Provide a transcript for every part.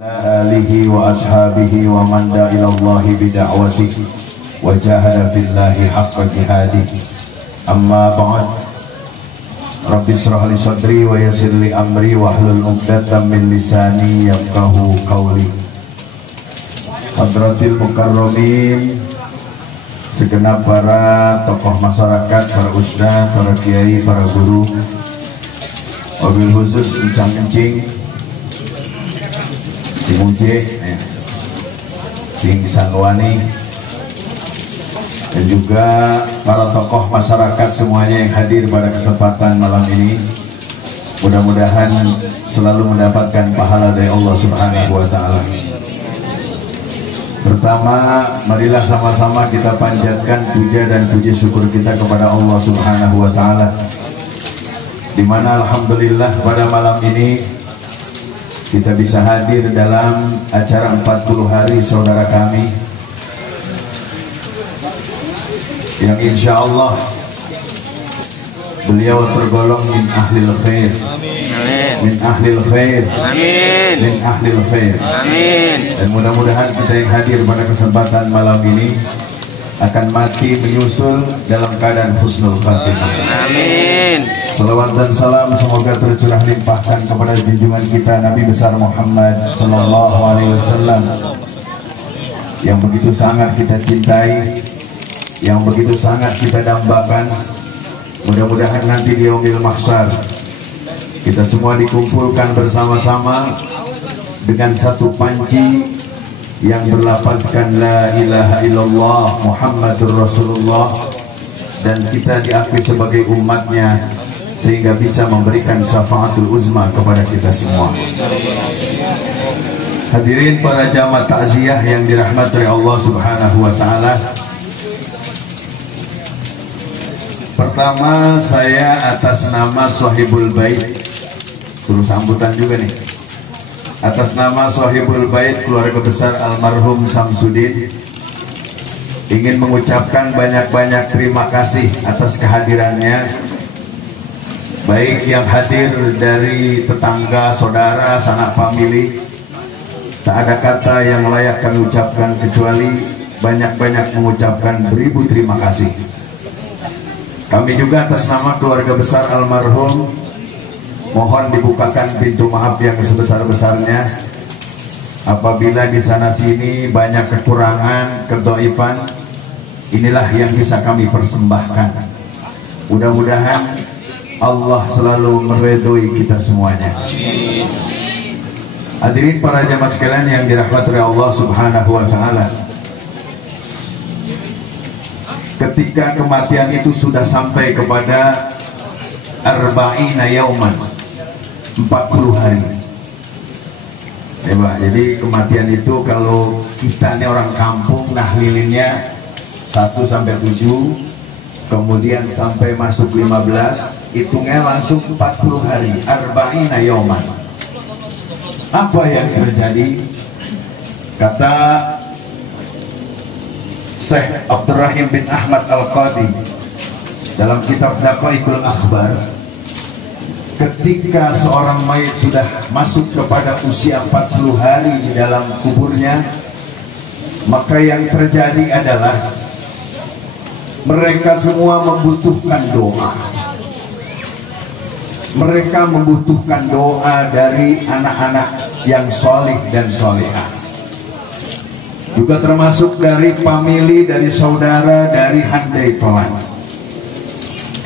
alihi wa ashabihi wa man da ila Allah bida'watihi wa jahada fillahi haqqa jihadihi. Amma ba'd. Rabbi shrah li sadri wa yassir li amri wa hlul 'uqdatam min lisani yafqahu qawli. Hadratil mukarramin, segenap para tokoh masyarakat, para ustaz, para kiai, para guru, wabil khusus encang-encing Sing Uje, Sing Sanwani, dan juga para tokoh masyarakat semuanya yang hadir pada kesempatan malam ini. Mudah-mudahan selalu mendapatkan pahala dari Allah Subhanahu wa Ta'ala. Pertama, marilah sama-sama kita panjatkan puja dan puji syukur kita kepada Allah Subhanahu wa Ta'ala, di mana alhamdulillah pada malam ini kita bisa hadir dalam acara 40 hari saudara kami yang insya Allah beliau tergolong min ahlil khair, min ahlil khair, min ahlil khair. Dan mudah-mudahan kita yang hadir pada kesempatan malam ini akan mati menyusul dalam keadaan husnul khatimah. Amin. Salawat dan salam semoga tercurah limpahkan kepada junjungan kita Nabi besar Muhammad sallallahu alaihi wasallam yang begitu sangat kita cintai, yang begitu sangat kita dambakan. Mudah-mudahan nanti di yaumil mahsyar kita semua dikumpulkan bersama-sama dengan satu panci yang berlafazkan la ilaha illallah Muhammadur Rasulullah, dan kita diakui sebagai umatnya sehingga bisa memberikan syafaatul uzma kepada kita semua. Hadirin para jamaah takziah yang dirahmati Allah Subhanahu wa Ta'ala. Pertama, saya atas nama Shahibul Bait, terus sambutan juga nih, atas nama Shahibul Bait keluarga besar almarhum Samsudin, ingin mengucapkan banyak-banyak terima kasih atas kehadirannya, baik yang hadir dari tetangga, saudara, sanak famili. Tak ada kata yang layak kami ucapkan kecuali banyak-banyak mengucapkan beribu terima kasih. Kami juga atas nama keluarga besar almarhum mohon dibukakan pintu maaf yang sebesar-besarnya apabila di sana sini banyak kekurangan, kedhaifan. Inilah yang bisa kami persembahkan. Mudah-mudahan Allah selalu meridhoi kita semuanya. Hadirin para jamaah sekalian yang dirahmati Allah Subhanahu wa Ta'ala, ketika kematian itu sudah sampai kepada arba'ina yauman, 40 hari. Ya, Pak, jadi kematian itu kalau kita ini orang kampung nahlilinnya 1 sampai 7, kemudian sampai masuk 15, hitungnya langsung 40 hari, arba'ina yauman. Apa yang terjadi? Kata Syekh Abdurrahim bin Ahmad Al-Qadi dalam kitab Daqaiqul Akhbar, ketika seorang mayit sudah masuk kepada usia 40 hari di dalam kuburnya, maka yang terjadi adalah mereka semua membutuhkan doa. Mereka membutuhkan doa dari anak-anak yang solih dan solehah, juga termasuk dari famili, dari saudara, dari handai tolan.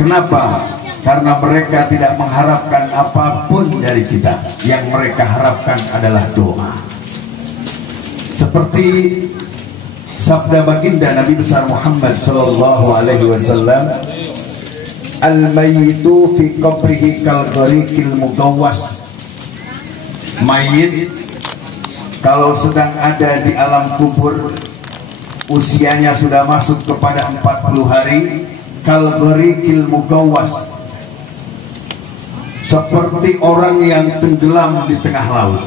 Kenapa? Karena mereka tidak mengharapkan apapun dari kita. Yang mereka harapkan adalah doa. Seperti sabda baginda Nabi besar Muhammad sallallahu alaihi wasallam, al-mayyitu fi qabrihi kal ghariqil mugawwas. Mayit kalau sedang ada di alam kubur, usianya sudah masuk kepada 40 hari, kal ghariqil mugawwas, seperti orang yang tenggelam di tengah laut.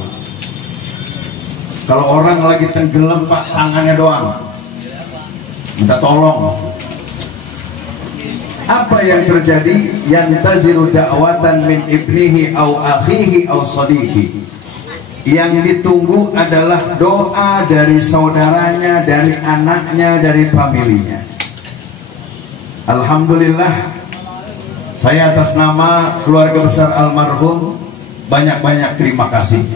Kalau orang lagi tenggelam, Pak, tangannya doang minta tolong. Apa yang terjadi? Yantaziru da'watan min ibnihi au akhihi au sadiqi. Yang ditunggu adalah doa dari saudaranya, dari anaknya, dari familinya. Alhamdulillah, saya atas nama keluarga besar almarhum banyak-banyak terima kasih.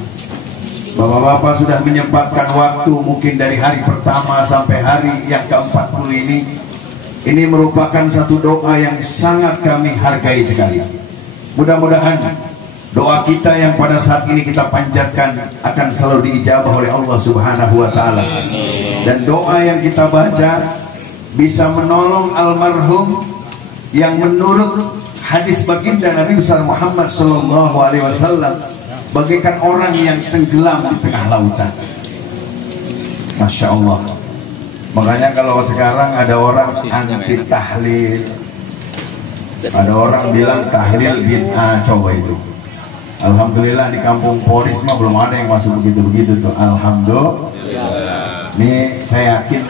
Bapak-bapak sudah menyempatkan waktu mungkin dari hari pertama sampai hari yang ke-40 ini. Ini merupakan satu doa yang sangat kami hargai sekali. Mudah-mudahan doa kita yang pada saat ini kita panjatkan akan selalu diijabah oleh Allah Subhanahu wa Ta'ala. Dan doa yang kita baca bisa menolong almarhum yang menurut hadis baginda Nabi besar Muhammad sallallahu alaihi wasallam bagaikan orang yang tenggelam di tengah lautan. Masya Allah. Makanya kalau sekarang ada orang anti tahlil, ada orang bilang tahlil bid'ah, coba itu. Alhamdulillah di kampung Poris mah belum ada yang masuk begitu-begitu tuh. Alhamdulillah. Nih saya yakin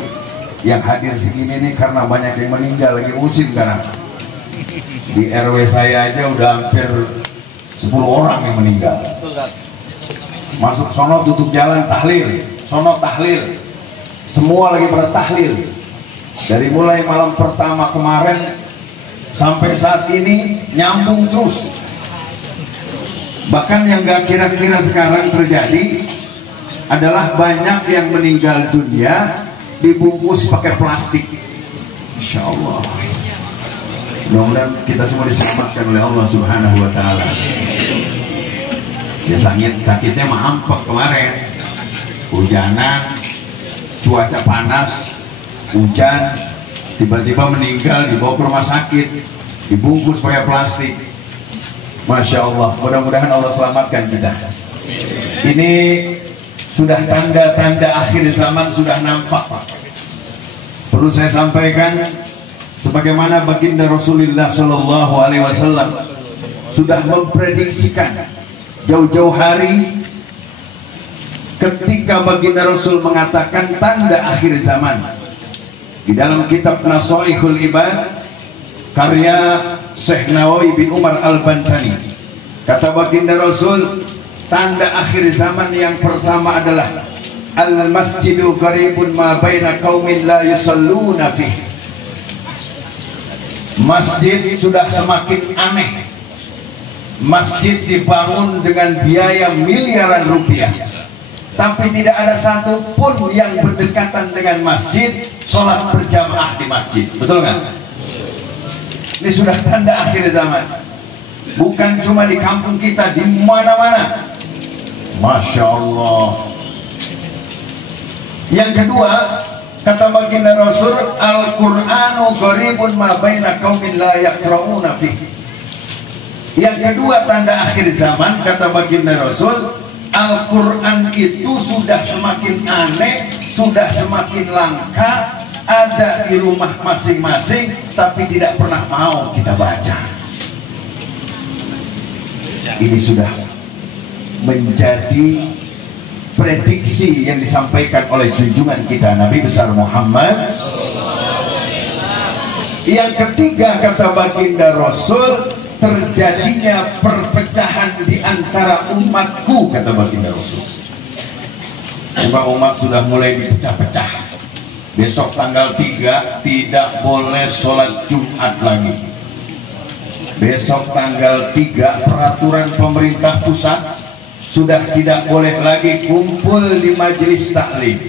yang hadir segini nih karena banyak yang meninggal lagi musim sekarang. Di RW saya aja udah hampir 10 orang yang meninggal. Masuk sono tutup jalan tahlil, sono tahlil. Semua lagi pada tahlil. Dari mulai malam pertama kemarin sampai saat ini nyambung terus. Bahkan yang gak kira-kira sekarang terjadi adalah banyak yang meninggal dunia dibungkus pakai plastik. Insya Allah. Mudah-mudahan kita semua diselamatkan oleh Allah Subhanahu wa Ta'ala. Ya sakitnya mah ampek kemarin. Hujanan, cuaca panas, hujan, tiba-tiba meninggal dibawa ke rumah sakit, dibungkus pakai plastik. Masya Allah. Mudah-mudahan Allah selamatkan kita. Ini sudah tanda-tanda akhir zaman sudah nampak. Perlu saya sampaikan, sebagaimana baginda Rasulullah Shallallahu Alaihi Wasallam sudah memprediksikan jauh-jauh hari ketika baginda Rasul mengatakan tanda akhir zaman. Di dalam kitab Nasaihul Ibad karya Syekh Nawawi bin Umar Al-Bantani, kata baginda Rasul, tanda akhir zaman yang pertama adalah al-masjidu qaribun ma baina qaumin la yusalluna fihi. Masjid sudah semakin aneh. Masjid dibangun dengan biaya miliaran rupiah, tapi tidak ada satupun yang berdekatan dengan masjid sholat berjamaah di masjid. Betul nggak? Ini sudah tanda akhir zaman. Bukan cuma di kampung kita, di mana-mana. Masya Allah. Yang kedua, kata baginda Rasul, Al-Qur'anu qaribun ma baina qaumin la yaqra'una fihi. Yang kedua tanda akhir zaman, kata baginda Rasul, Al-Quran itu sudah semakin aneh, sudah semakin langka, ada di rumah masing-masing, tapi tidak pernah mau kita baca. Ini sudah menjadi prediksi yang disampaikan oleh junjungan kita Nabi besar Muhammad. Yang ketiga, kata baginda Rasul, terjadinya perpecahan di antara umatku, kata baginda Rasul. Umat sudah mulai dipecah-pecah. Besok tanggal 3 tidak boleh sholat Jumat lagi. Besok tanggal 3 peraturan pemerintah pusat sudah tidak boleh lagi kumpul di majelis taklim.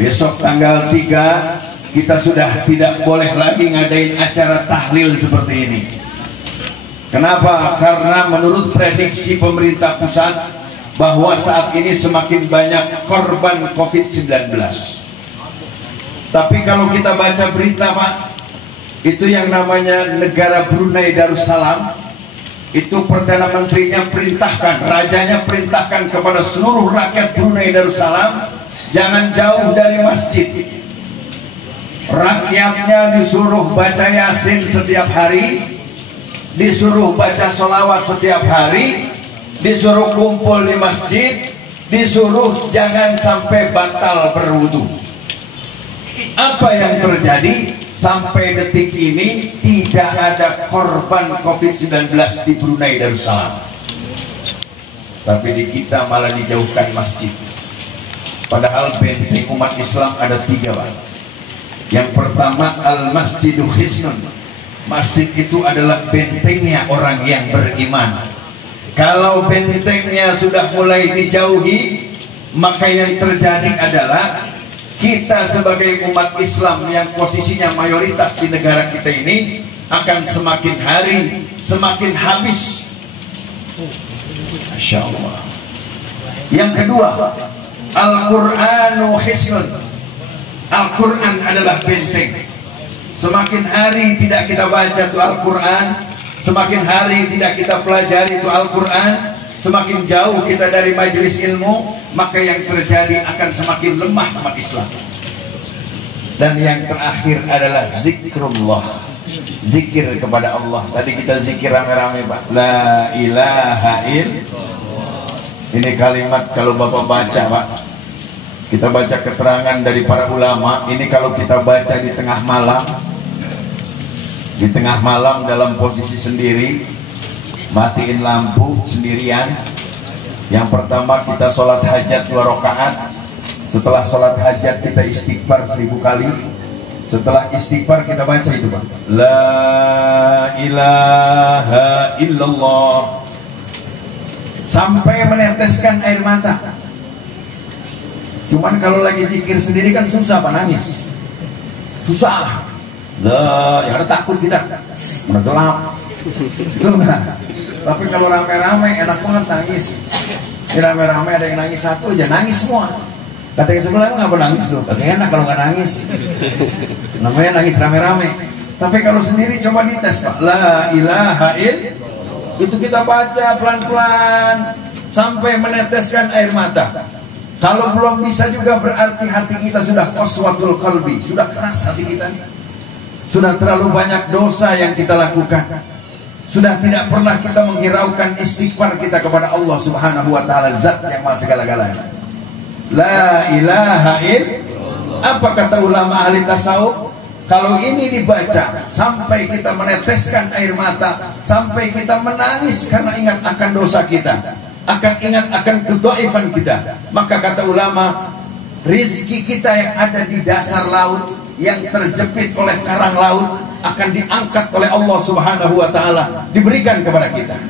Besok tanggal 3 kita sudah tidak boleh lagi ngadain acara tahlil seperti ini. Kenapa? Karena menurut prediksi pemerintah pusat bahwa saat ini semakin banyak korban COVID-19. Tapi kalau kita baca berita, Pak, itu yang namanya negara Brunei Darussalam, itu Perdana Menterinya perintahkan, rajanya perintahkan kepada seluruh rakyat Brunei Darussalam jangan jauh dari masjid. Rakyatnya disuruh baca Yasin setiap hari, disuruh baca sholawat setiap hari, disuruh kumpul di masjid, disuruh jangan sampai batal berwudu. Apa yang terjadi? Sampai detik ini tidak ada korban COVID-19 di Brunei Darussalam. tapi di kita malah dijauhkan masjid. Padahal benteng umat Islam ada 3, Pak. Yang pertama, al-masjidu hisnun. Masjid itu adalah bentengnya orang yang beriman. Kalau bentengnya sudah mulai dijauhi, maka yang terjadi adalah kita sebagai umat Islam yang posisinya mayoritas di negara kita ini akan semakin hari semakin habis. Masya Allah. Yang kedua, Al-Qur'anu hisnun. Al-Quran adalah benteng. Semakin hari tidak kita baca itu Al-Quran, semakin hari tidak kita pelajari itu Al-Quran, semakin jauh kita dari majelis ilmu, maka yang terjadi akan semakin lemah umat Islam. Dan yang terakhir adalah zikrullah, zikir kepada Allah. Tadi kita zikir rame-rame, Pak. La ilaha illallah. Ini kalimat kalau Bapak baca, Pak, kita baca keterangan dari para ulama. Ini kalau kita baca di tengah malam dalam posisi sendiri, matiin lampu sendirian. Yang pertama kita sholat hajat 2 rakaat. Setelah sholat hajat kita istighfar 1000 kali. Setelah istighfar kita baca itu, Pak, la ilaha illallah, sampai meneteskan air mata. Cuman kalau lagi zikir sendiri kan susah, Pak, nangis. Susah. Ya ada takut kita. Mana gelap. Betul nggak? Tapi kalau rame-rame enak banget nangis. Ini rame-rame ada yang nangis satu aja, nangis semua. Kata yang sebelah, nggak mau nangis loh. Kagak enak kalau nggak nangis. Namanya nangis rame-rame. Tapi kalau sendiri coba dites, Pak. La ilaha illallah. Itu kita baca pelan-pelan sampai meneteskan air mata. Kalau belum bisa juga berarti hati kita sudah qaswatul qalbi, sudah keras hati kita nih. Sudah terlalu banyak dosa yang kita lakukan. Sudah tidak pernah kita menghiraukan istighfar kita kepada Allah Subhanahu wa taala, zat yang maha segala-galanya. La ilaha illallah. Apa kata ulama ahli tasawuf? Kalau ini dibaca sampai kita meneteskan air mata, sampai kita menangis karena ingat akan dosa kita, akan ingat akan kedhaifan kita, maka kata ulama, rizki kita yang ada di dasar laut, yang terjepit oleh karang laut, akan diangkat oleh Allah Subhanahu wa taala, diberikan kepada kita.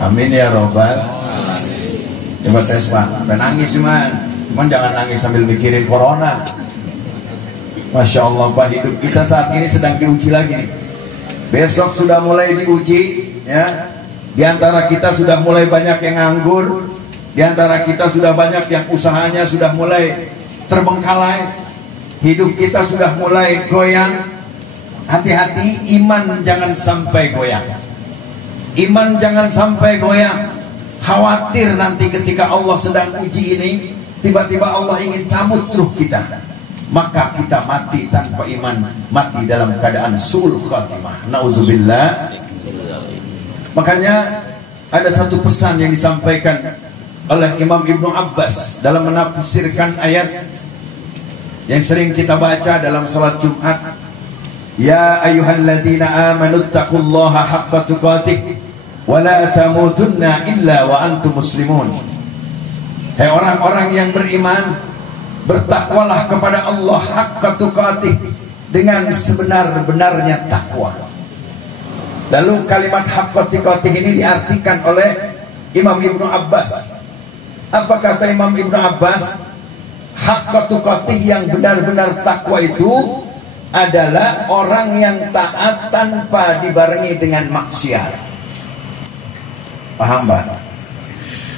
Amin ya robbal alamin. Coba tes, Pak, nangis cuman jangan nangis sambil mikirin corona. Masya Allah, Pak, hidup kita saat ini sedang diuji lagi nih. Besok sudah mulai diuji, ya. Di antara kita sudah mulai banyak yang nganggur, di antara kita sudah banyak yang usahanya sudah mulai terbengkalai, hidup kita sudah mulai goyang. Hati-hati, iman jangan sampai goyang. Iman jangan sampai goyang. Khawatir nanti ketika Allah sedang uji ini, tiba-tiba Allah ingin cabut ruh kita, maka kita mati tanpa iman, mati dalam keadaan su'ul khatimah. Nauzubillah. Makanya ada satu pesan yang disampaikan oleh Imam Ibnu Abbas dalam menafsirkan ayat yang sering kita baca dalam salat Jumat. Ya ayyuhalladzina amanu taqullaha haqqa tuqatih wa la tamutunna illa wa antum muslimun. Hai orang-orang yang beriman, bertakwalah kepada Allah haqqa tuqatih, dengan sebenar-benarnya takwa. Lalu kalimat haqqa tuqatih ini diartikan oleh Imam Ibnu Abbas. Apa kata Imam Ibnu Abbas? Haqqa tuqatih, yang benar-benar takwa itu adalah orang yang taat tanpa dibarengi dengan maksiat. Paham, Pak?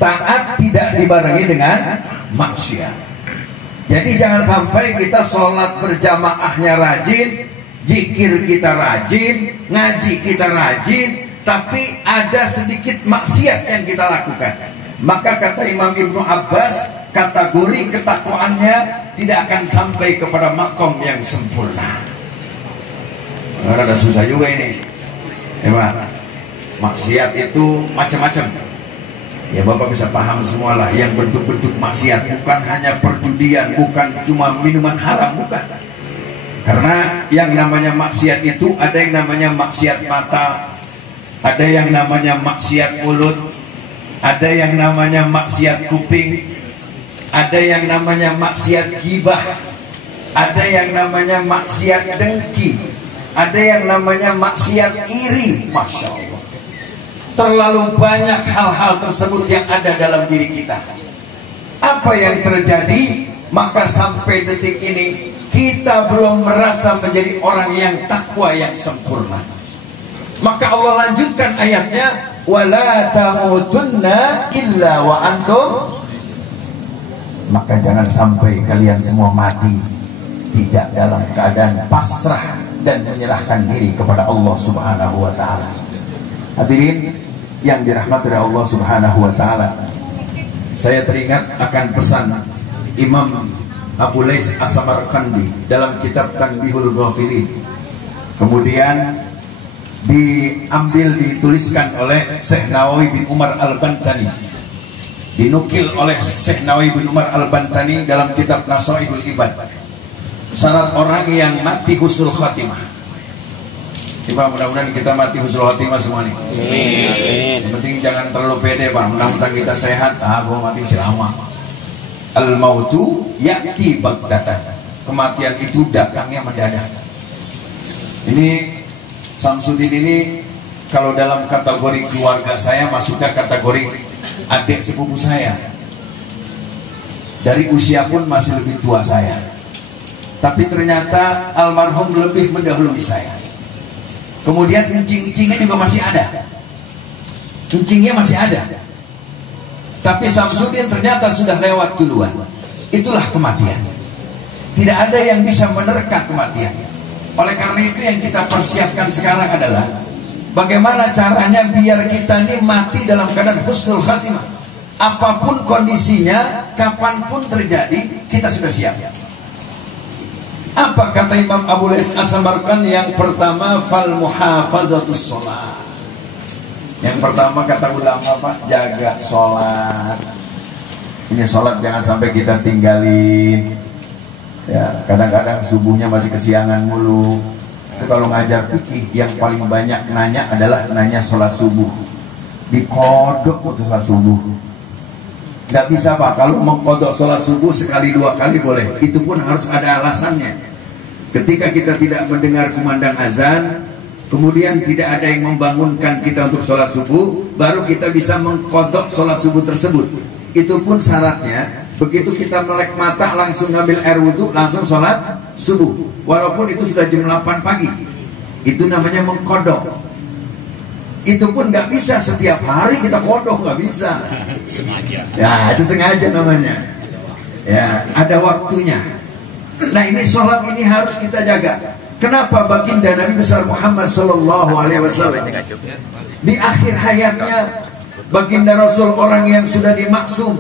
Taat tidak dibarengi dengan maksiat. Jadi jangan sampai kita sholat berjamaahnya rajin, zikir kita rajin, ngaji kita rajin, tapi ada sedikit maksiat yang kita lakukan. Maka kata Imam Ibnu Abbas, kategori ketakwaannya tidak akan sampai kepada makom yang sempurna. Rada susah juga ini, ya, Pak. Maksiat itu macam-macam. Ya, Bapak bisa paham semualah. Yang bentuk-bentuk maksiat bukan hanya perjudian, bukan cuma minuman haram, bukan. Karena yang namanya maksiat itu ada yang namanya maksiat mata, ada yang namanya maksiat mulut, ada yang namanya maksiat kuping, ada yang namanya maksiat gibah, ada yang namanya maksiat dengki, ada yang namanya maksiat iri. Masya Allah, terlalu banyak hal-hal tersebut yang ada dalam diri kita. Apa yang terjadi? Maka sampai detik ini kita belum merasa menjadi orang yang takwa yang sempurna. Maka Allah lanjutkan ayatnya, wala tamutunna illa wa antum. Maka jangan sampai kalian semua mati tidak dalam keadaan pasrah dan menyerahkan diri kepada Allah Subhanahu wa taala. Hadirin yang dirahmati oleh Allah Subhanahu wa taala, saya teringat akan pesan Imam Abu Lais As-Samarqandi dalam kitab Tanbihul Ghafilin. Kemudian dituliskan oleh Syekh Nawawi bin Umar Al-Bantani, dinukil oleh Syekh Nawawi bin Umar Al-Bantani dalam kitab Nasaihul Ibad. Syarat orang yang mati husnul khatimah. Mudah-mudahan kita mati husnul khatimah semua nih. Amin. Yang penting jangan terlalu pede, Pak. Mudah-mudahan kita sehat. Gua mati masih lama. Al-mautu ya'ti baghtatan. Kematian itu datangnya mendadak. Ini Samsudin ini kalau dalam kategori keluarga saya masuknya kategori adik sepupu saya. Dari usia pun masih lebih tua saya. Tapi ternyata almarhum lebih mendahului saya. Kemudian encing-encingnya juga masih ada. Encingnya masih ada. Tapi Samsudin ternyata sudah lewat duluan. Itulah kematian. Tidak ada yang bisa menerka kematian. Oleh karena itu yang kita persiapkan sekarang adalah bagaimana caranya biar kita ini mati dalam keadaan husnul khatimah. Apapun kondisinya, kapanpun terjadi, kita sudah siap. Apa kata Imam Abu Lais As-Samarqandi? Yang pertama, fal muhafazatus sholat. Yang pertama kata ulama, Pak, jaga sholat. Ini sholat jangan sampai kita tinggalin. Ya, kadang-kadang subuhnya masih kesiangan mulu. Kalau ngajar fikih yang paling banyak nanya adalah nanya sholat subuh. Dikodok untuk sholat subuh. Gak bisa, Pak, kalau mengkodok sholat subuh sekali dua kali boleh. Itu pun harus ada alasannya. Ketika kita tidak mendengar kumandang azan, kemudian tidak ada yang membangunkan kita untuk sholat subuh, baru kita bisa mengkodok sholat subuh tersebut. Itu pun syaratnya, begitu kita melek mata langsung ngambil air wudhu, langsung sholat subuh. Walaupun itu sudah jam 8 pagi. Itu namanya mengkodok. Itu pun gak bisa setiap hari kita kodok, gak bisa. Sengaja. Ya, itu sengaja namanya. Ya, ada waktunya. Nah, ini sholat ini harus kita jaga. Kenapa baginda Nabi besar Muhammad Sallallahu Alaihi Wasallam di akhir hayatnya, baginda Rasul orang yang sudah dimaksum,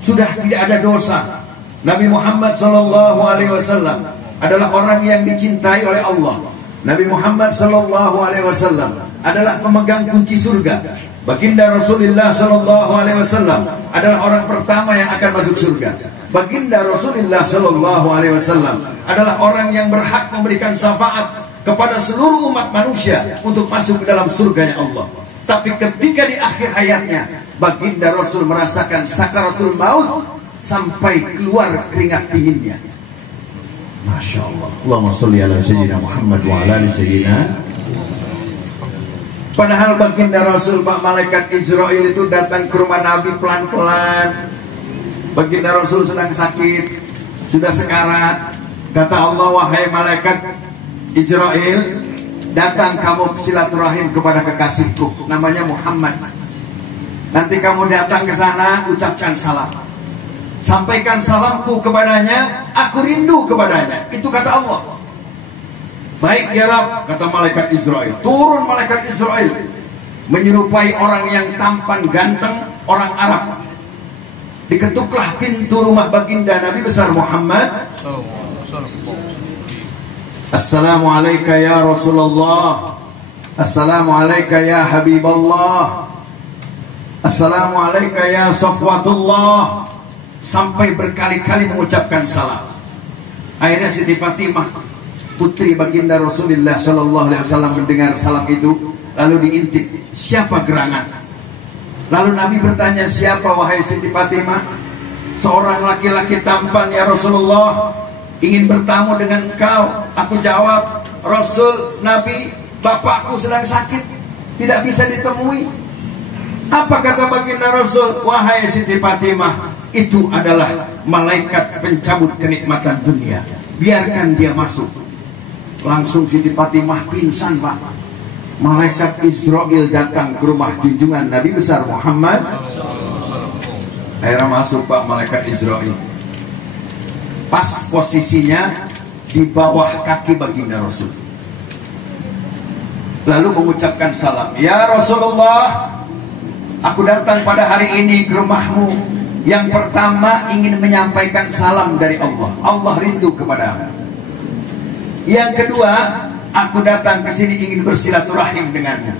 sudah tidak ada dosa. Nabi Muhammad Sallallahu Alaihi Wasallam adalah orang yang dicintai oleh Allah. Nabi Muhammad Sallallahu Alaihi Wasallam adalah pemegang kunci surga. Baginda Rasulullah Sallallahu Alaihi Wasallam adalah orang pertama yang akan masuk surga. Baginda Rasulullah Sallallahu Alaihi Wasallam adalah orang yang berhak memberikan syafaat kepada seluruh umat manusia untuk masuk ke dalam surganya Allah. Tapi ketika di akhir hayatnya, baginda Rasul merasakan sakaratul maut sampai keluar keringat dinginnya. Masya Allah. Allahumma sholli ala sayyidina Muhammad wa ala ali sayyidina. Padahal baginda Rasul, Pak, malaikat Israel itu datang ke rumah Nabi pelan-pelan. Baginda Rasul sedang sakit, sudah sekarat. Kata Allah, wahai malaikat Israel, datang kamu silaturahim kepada kekasihku, namanya Muhammad. Nanti kamu datang ke sana, ucapkan salam. Sampaikan salamku kepadanya, aku rindu kepadanya. Itu kata Allah. Baik ya Rabb, kata malaikat Israel. Turun malaikat Israel, menyerupai orang yang tampan ganteng, orang Arab. Diketuklah pintu rumah baginda Nabi besar Muhammad. Assalamualaikum ya Rasulullah. Assalamualaikum ya Habiballah. Assalamualaikum ya Safwatullah. Sampai berkali-kali mengucapkan salam. Akhirnya Siti Fatimah, putri baginda Rasulullah Sallallahu Alaihi Wasallam, mendengar salam itu, lalu diintip, siapa gerangan? Lalu Nabi bertanya, siapa wahai Siti Fatimah? Seorang laki-laki tampan ya Rasulullah, ingin bertamu dengan engkau. Aku jawab, Rasul, Nabi, bapakku sedang sakit, tidak bisa ditemui. Apa kata baginda Rasul? Wahai Siti Fatimah, itu adalah malaikat pencabut kenikmatan dunia, biarkan dia masuk. Langsung Siti Fatimah pingsan, Pak. Malaikat Israel datang ke rumah junjungan Nabi besar Muhammad. Akhirnya masuk, Pak, malaikat Israel. Pas posisinya di bawah kaki baginda Rasul. Lalu mengucapkan salam. Ya Rasulullah, aku datang pada hari ini ke rumahmu. Yang pertama ingin menyampaikan salam dari Allah. Allah rindu kepadamu. Yang kedua, aku datang ke sini ingin bersilaturahim denganmu.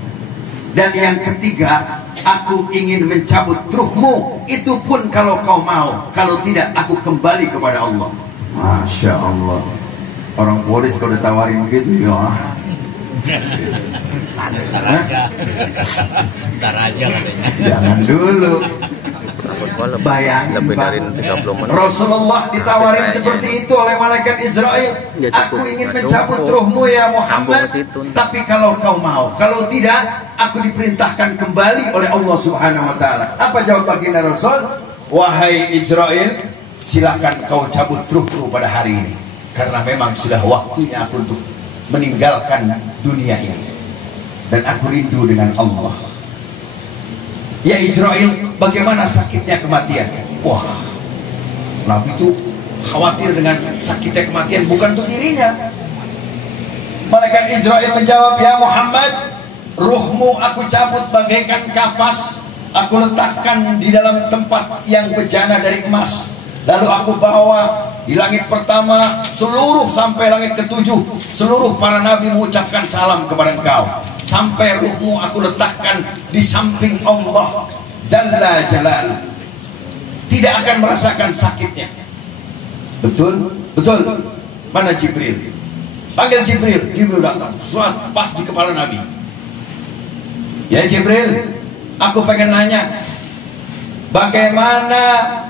Dan yang ketiga, aku ingin mencabut ruhmu. Itu pun kalau kau mau. Kalau tidak, aku kembali kepada Allah. Masya Allah. Orang polis kalau ditawarin begitu, ya. Ntar aja katanya. Jangan dulu. Bayangin, Rasulullah ditawarin seperti itu oleh malaikat Israel. Aku ingin mencabut ruhmu ya Muhammad, tapi kalau kau mau, kalau tidak, aku diperintahkan kembali oleh Allah Subhanahu wa ta'ala. Apa jawab baginda Rasul? Wahai Israel, silakan kau cabut ruhku pada hari ini, karena memang sudah waktunya aku untuk meninggalkan dunia ini, dan aku rindu dengan Allah. Ya Israel, bagaimana sakitnya kematian? Wah, Nabi itu khawatir dengan sakitnya kematian, bukan untuk dirinya. Malaikat Israel menjawab, ya Muhammad, ruhmu aku cabut bagaikan kapas, aku letakkan di dalam tempat yang bejana dari emas, lalu aku bawa di langit pertama seluruh sampai langit ketujuh, seluruh para nabi mengucapkan salam kepada engkau, sampai ruhmu aku letakkan di samping Allah Jalla Jalaluh, tidak akan merasakan sakitnya. Betul? Betul. Mana Jibril? Panggil Jibril. Jibril datang, pas di kepala Nabi. Ya Jibril, aku pengen nanya, bagaimana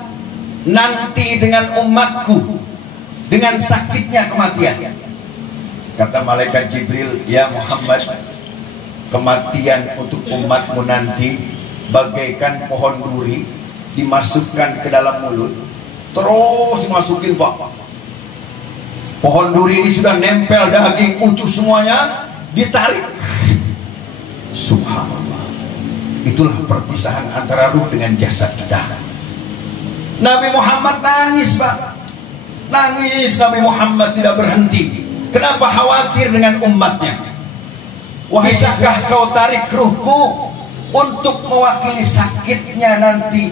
nanti dengan umatku dengan sakitnya kematian? Kata malaikat Jibril, ya Muhammad, kematian untuk umatmu nanti bagaikan pohon duri dimasukkan ke dalam mulut, terus dimasukin, Pak. Pohon duri ini sudah nempel daging utuh semuanya, ditarik. Subhanallah. Itulah perpisahan antara ruh dengan jasad kita. Nabi Muhammad nangis, Pak. Nangis Nabi Muhammad tidak berhenti. Kenapa? Khawatir dengan umatnya. Bisakah kau tarik ruhku untuk mewakili sakitnya nanti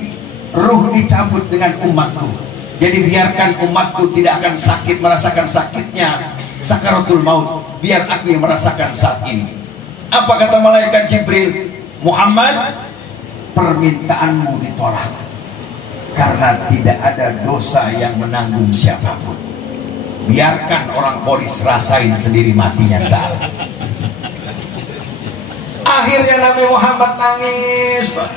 ruh dicabut dengan umatku? Jadi biarkan umatku tidak akan sakit, merasakan sakitnya sakaratul maut. Biar aku yang merasakan saat ini. Apa kata malaikat Jibril? Muhammad, permintaanmu ditolak, karena tidak ada dosa yang menanggung siapapun. Biarkan orang polis rasain sendiri matinya ntar. Akhirnya Nabi Muhammad nangis, Pak.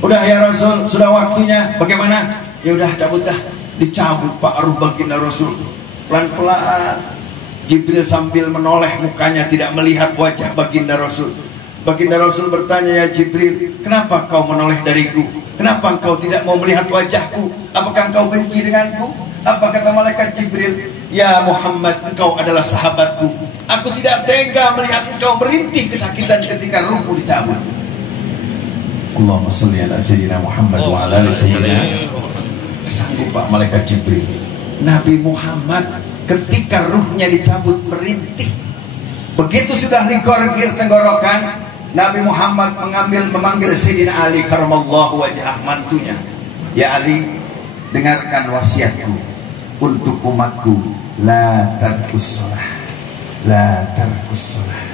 Udah ya Rasul, sudah waktunya. Bagaimana? Ya udah cabut dah. Dicabut, Pak, ruh baginda Rasul. Pelan-pelan Jibril sambil menoleh mukanya, tidak melihat wajah baginda Rasul. Baginda Rasul bertanya, ya Jibril, kenapa kau menoleh dariku? Kenapa engkau tidak mau melihat wajahku? Apakah engkau benci denganku? Apa kata malaikat Jibril? Ya Muhammad, engkau adalah sahabatku. Aku tidak tega melihat engkau merintih kesakitan ketika ruhmu dicabut. Allahumma sholli ala sayyidina Muhammad wa ala ali sayyidina. Sanggup, Pak, malaikat Jibril. Nabi Muhammad ketika ruhnya dicabut merintih. Begitu sudah ligor-gir tenggorokan, Nabi Muhammad memanggil Sayyidina Ali karamallahu wajhah, mantunya. Ya Ali, dengarkan wasiatku untuk umatku. La tarkus shalah, la tarkus shalah,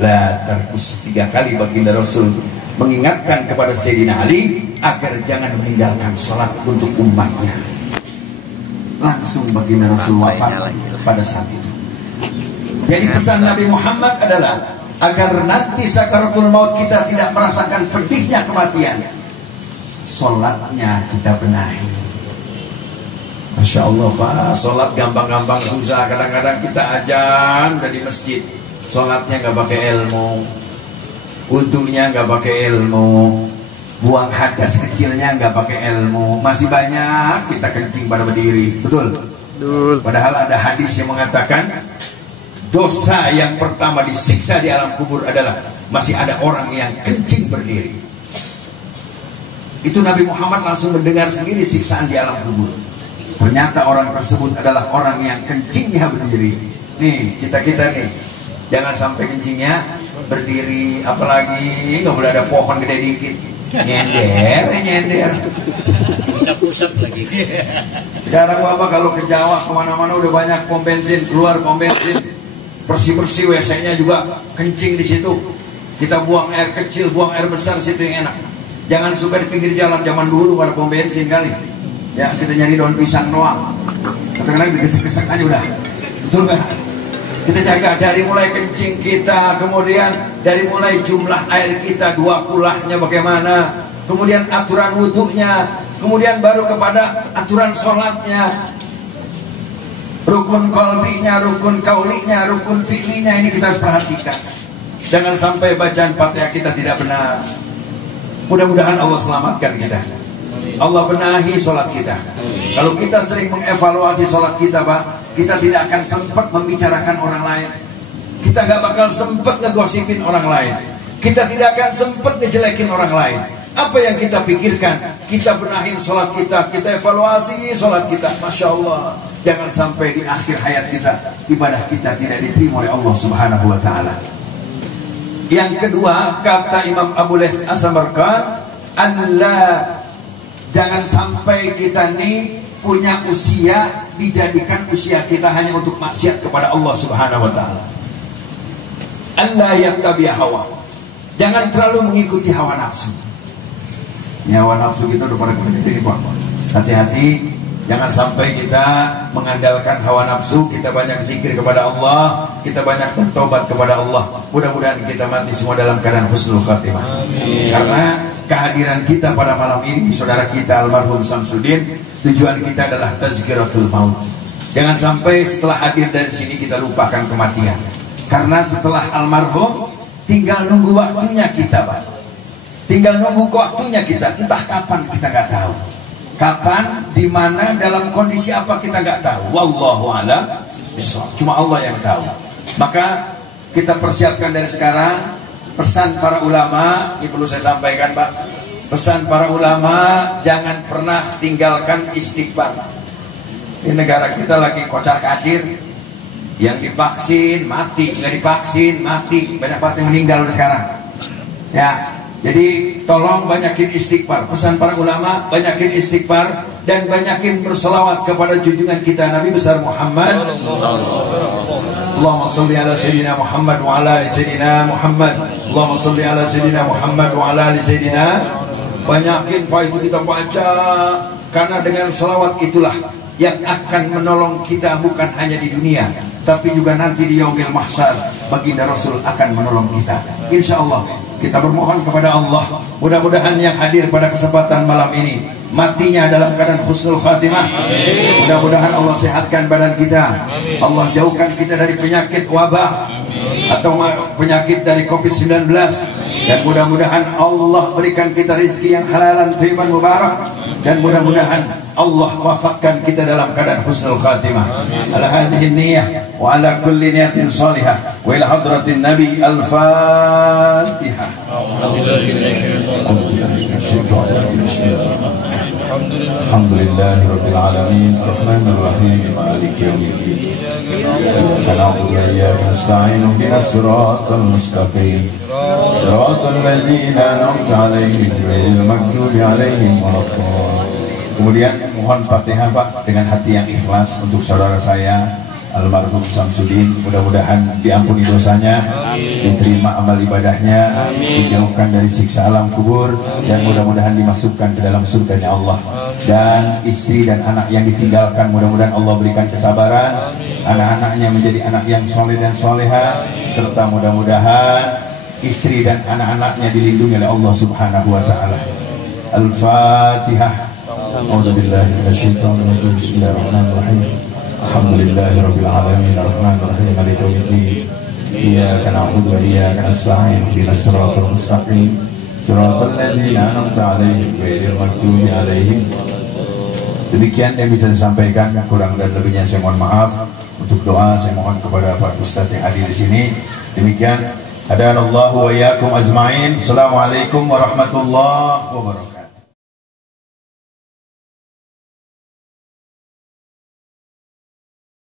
la tarkus. 3 kali baginda Rasul mengingatkan kepada Sayyidina Ali agar jangan meninggalkan sholat untuk umatnya. Langsung baginda Rasul wafat pada saat itu. Jadi pesan Nabi Muhammad adalah agar nanti sakaratul maut kita tidak merasakan pedihnya kematian, sholatnya kita benahi. Masya Allah Pak, sholat gampang-gampang susah. Kadang-kadang kita ajan dari masjid, sholatnya nggak pakai ilmu, wudunya nggak pakai ilmu, buang hadas kecilnya nggak pakai ilmu. Masih banyak kita kencing pada berdiri, betul? Betul. Padahal ada hadis yang mengatakan dosa yang pertama disiksa di alam kubur adalah masih ada orang yang kencing berdiri. Itu Nabi Muhammad langsung mendengar sendiri siksaan di alam kubur. Ternyata orang tersebut adalah orang yang kencingnya berdiri. Nih, kita-kita nih, jangan sampai kencingnya berdiri. Apalagi nggak boleh ada pohon gede dikit. Nyender. Bisa pusat lagi. Sekarang Bapak kalau ke Jawa kemana-mana udah banyak pom bensin, keluar pom bensin, bersih-bersih WC-nya juga kencing di situ. Kita buang air kecil, buang air besar, situ yang enak. Jangan suka di pinggir jalan. Zaman dulu pada pom bensin kali. Ya, kita nyari daun pisang doang. Kadang-kadang digesek-gesek aja udah. Betul kan? Kita jaga dari mulai kencing kita, kemudian dari mulai jumlah air kita, 2 kulahnya bagaimana, kemudian aturan wudunya, kemudian baru kepada aturan sholatnya, rukun kolbinya, rukun kaulinya, rukun fi'linya. Ini kita harus perhatikan. Jangan sampai bacaan Fatihah kita tidak benar. Mudah-mudahan Allah selamatkan kita. Allah benahi sholat kita. Kalau kita sering mengevaluasi sholat kita Pak, kita tidak akan sempat membicarakan orang lain. Kita gak bakal sempat ngegosipin orang lain. Kita tidak akan sempat ngejelekin orang lain. Apa yang kita pikirkan, kita benahin sholat kita, kita evaluasi sholat kita. Masya Allah. Jangan sampai di akhir hayat kita, ibadah kita tidak diterima oleh Allah Subhanahu wa ta'ala. Yang kedua, kata Imam Abu Lays As-Samarqand, jangan sampai kita nih punya usia dijadikan usia kita hanya untuk maksiat kepada Allah Subhanahu wa ta'ala. Allah yattabi hawa. Jangan terlalu mengikuti hawa nafsu. Ini hawa nafsu kita udah pada gede-gede Pak. Hati-hati. Jangan sampai kita mengandalkan hawa nafsu. Kita banyak zikir kepada Allah, kita banyak bertobat kepada Allah. Mudah-mudahan kita mati semua dalam keadaan husnul khatimah. Amin. Karena kehadiran kita pada malam ini, saudara kita almarhum Samsudin, tujuan kita adalah tazkiratul maut. Jangan sampai setelah hadir dari sini kita lupakan kematian. Karena setelah almarhum tinggal nunggu waktunya kita Pak. Tinggal nunggu waktunya kita. Entah kapan kita nggak tahu. Kapan, di mana, dalam kondisi apa kita nggak tahu. Wallahu a'lam bishawab. Cuma Allah yang tahu. Maka kita persiapkan dari sekarang. Pesan para ulama, ini perlu saya sampaikan Pak. Pesan para ulama, jangan pernah tinggalkan istighfar. Di negara kita lagi kocar kacir. Yang divaksin mati, nggak divaksin mati. Banyak banget yang meninggal sekarang. Ya. Jadi tolong banyakin istighfar. Pesan para ulama, banyakin istighfar dan banyakin berselawat kepada junjungan kita Nabi besar Muhammad. Allahumma sholli ala sayyidina Muhammad wa ala ali sayyidina Muhammad. Allahumma sholli ala sayyidina Muhammad wa ala ali sayyidina. Banyakin Pak itu kita baca, karena dengan selawat itulah yang akan menolong kita bukan hanya di dunia, tapi juga nanti di yaumil mahsyar. Baginda Rasul akan menolong kita. Insyaallah. Kita bermohon kepada Allah, mudah-mudahan yang hadir pada kesempatan malam ini matinya dalam keadaan husnul khatimah. Mudah-mudahan Allah sehatkan badan kita. Allah jauhkan kita dari penyakit wabah atau penyakit dari COVID-19. Dan mudah-mudahan Allah berikan kita rezeki yang halalan thayyiban mubarak. Dan mudah-mudahan Allah wafatkan kita dalam keadaan husnul khatimah. Ala hadhihi niyyah wa ala kulli niyatin salihah wa ila hadratin nabi al-fatihah. Alhamdulillahi rabbil alamin arrahmanir rahim maliki yaumiddin. Iyyaka na'budu wa iyyaka nasta'in ihdinas siratal mustaqim siratal ladzina an'amta 'alaihim ghairil maghdubi 'alaihim waladdallin. Kemudian mohon Fatihah Pak dengan hati yang ikhlas untuk saudara saya almarhum Samsudin. Mudah-mudahan diampuni dosanya, diterima amal ibadahnya, dijauhkan dari siksa alam kubur, dan mudah-mudahan dimasukkan ke dalam surganya Allah. Dan istri dan anak yang ditinggalkan, mudah-mudahan Allah berikan kesabaran, anak-anaknya menjadi anak yang soleh dan soleha, serta mudah-mudahan istri dan anak-anaknya dilindungi oleh Allah Subhanahu wa ta'ala. Al-Fatihah. A'udzubillahi minasyaitonir rajim. Bismillahirrahmanirrahim. Alhamdulillahirabbil alamin arrahmanir rahim maliki yaumiddin. Iyyaka na'budu wa iyyaka nasta'in ihdinas siratal mustaqim siratal ladzina an'amta 'alaihim ghairil maghdubi 'alaihim. Demikian yang bisa disampaikan, kurang dan lebihnya saya mohon maaf. Untuk doa saya mohon kepada Pak Ustadz yang hadir di sini. Demikian, hadanallahu wa iyyakum ajmain. Assalamualaikum warahmatullahi wabarakatuh.